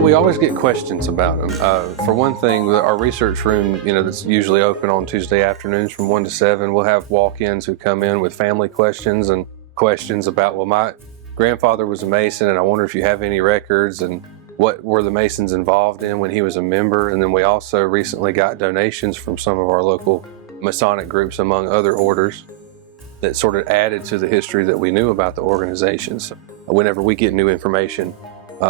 Well, we always get questions about them. For one thing, our research room, that's usually open on Tuesday afternoons from 1 to 7. We'll have walk-ins who come in with family questions and questions about, well, my grandfather was a Mason, and I wonder if you have any records, and what were the Masons involved in when he was a member. And then we also recently got donations from some of our local Masonic groups, among other orders, that sort of added to the history that we knew about the organizations. So whenever we get new information,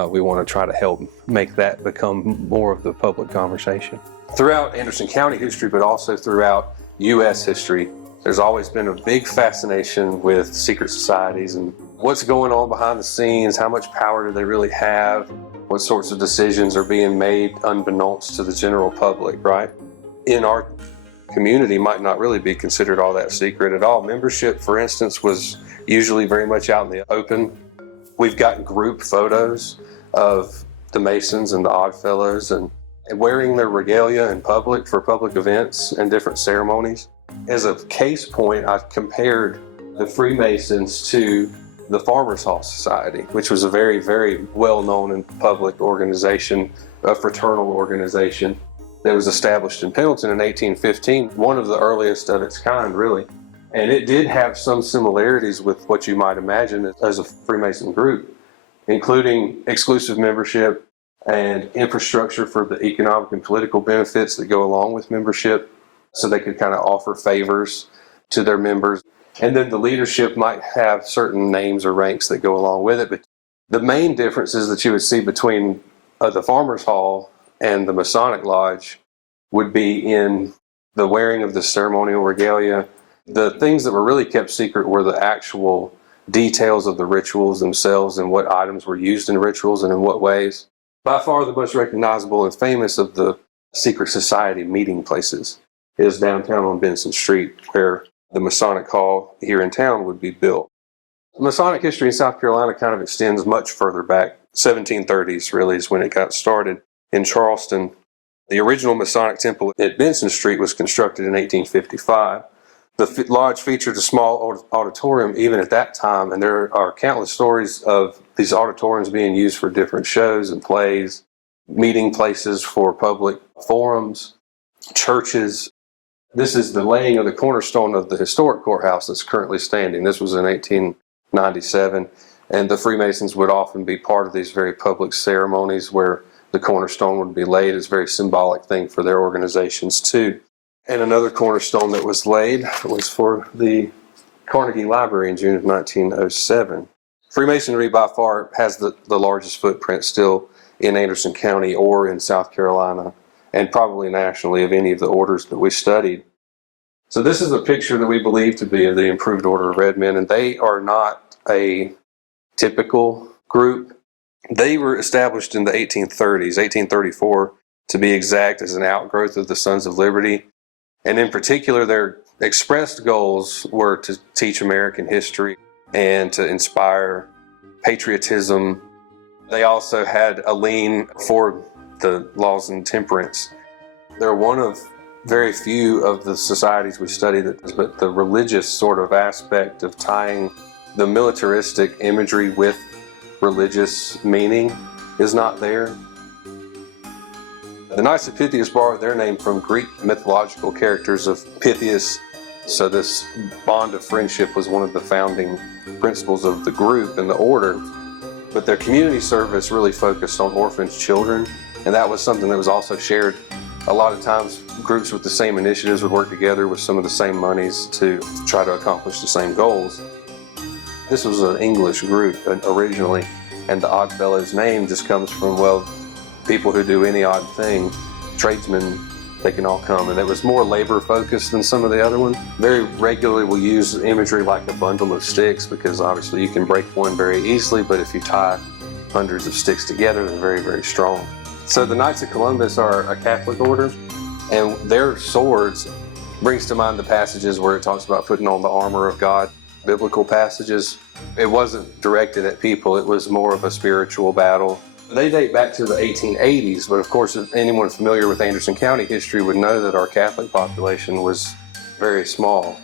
we want to try to help make that become more of the public conversation. Throughout Anderson County history, but also throughout U.S. history, there's always been a big fascination with secret societies and what's going on behind the scenes, how much power do they really have, what sorts of decisions are being made unbeknownst to the general public, right? In our community might not really be considered all that secret at all. Membership, for instance, was usually very much out in the open. We've got group photos of the Masons and the Oddfellows and wearing their regalia in public for public events and different ceremonies. As a case point, I compared the Freemasons to the Farmers Hall Society, which was a very, very well-known and public organization, a fraternal organization that was established in Pendleton in 1815, one of the earliest of its kind, really. And it did have some similarities with what you might imagine as a Freemason group, including exclusive membership and infrastructure for the economic and political benefits that go along with membership, so they could kind of offer favors to their members. And then the leadership might have certain names or ranks that go along with it. But the main differences that you would see between the Farmers Hall and the Masonic Lodge would be in the wearing of the ceremonial regalia. The things that were really kept secret were the actual details of the rituals themselves and what items were used in rituals and in what ways. By far the most recognizable and famous of the secret society meeting places is downtown on Benson Street, where the Masonic Hall here in town would be built. Masonic history in South Carolina kind of extends much further back. 1730s really is when it got started. In Charleston, the original Masonic temple at Benson Street was constructed in 1855. The lodge featured a small auditorium even at that time, and there are countless stories of these auditoriums being used for different shows and plays, meeting places for public forums, churches. This is the laying of the cornerstone of the historic courthouse that's currently standing. This was in 1897, and the Freemasons would often be part of these very public ceremonies where the cornerstone would be laid. It's a very symbolic thing for their organizations too. And another cornerstone that was laid was for the Carnegie Library in June of 1907. Freemasonry by far has the largest footprint still in Anderson County or in South Carolina, and probably nationally, of any of the orders that we studied. So this is a picture that we believe to be of the Improved Order of Red Men, and they are not a typical group. They were established in the 1830s, 1834 to be exact, as an outgrowth of the Sons of Liberty. And in particular, their expressed goals were to teach American history and to inspire patriotism. They also had a lean for the laws and temperance. They're one of very few of the societies we study but the religious sort of aspect of tying the militaristic imagery with religious meaning is not there. The Knights of Pythias borrowed their name from Greek mythological characters of Pythias, so this bond of friendship was one of the founding principles of the group and the order. But their community service really focused on orphaned children, and that was something that was also shared. A lot of times groups with the same initiatives would work together with some of the same monies to try to accomplish the same goals. This was an English group originally, and the Oddfellows name just comes from, well, people who do any odd thing, tradesmen, they can all come. And it was more labor focused than some of the other ones. Very regularly we'll use imagery like a bundle of sticks, because obviously you can break one very easily, but if you tie hundreds of sticks together, they're very, very strong. So the Knights of Columbus are a Catholic order, and their swords brings to mind the passages where it talks about putting on the armor of God, biblical passages. It wasn't directed at people, it was more of a spiritual battle. They date back to the 1880s, but of course anyone familiar with Anderson County history would know that our Catholic population was very small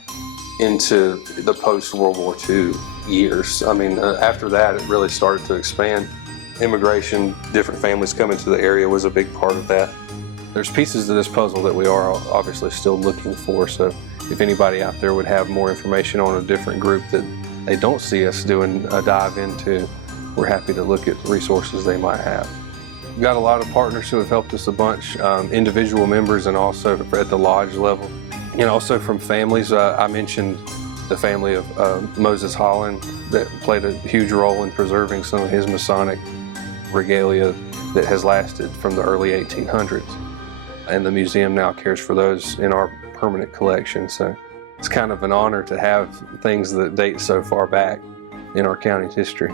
into the post-World War II years. I mean, after that it really started to expand. Immigration, different families coming to the area was a big part of that. There's pieces to this puzzle that we are obviously still looking for, so if anybody out there would have more information on a different group that they don't see us doing a dive into, we're happy to look at resources they might have. We've got a lot of partners who have helped us a bunch, individual members and also at the lodge level. And also from families, I mentioned the family of Moses Holland that played a huge role in preserving some of his Masonic regalia that has lasted from the early 1800s. And the museum now cares for those in our permanent collection. So it's kind of an honor to have things that date so far back in our county's history.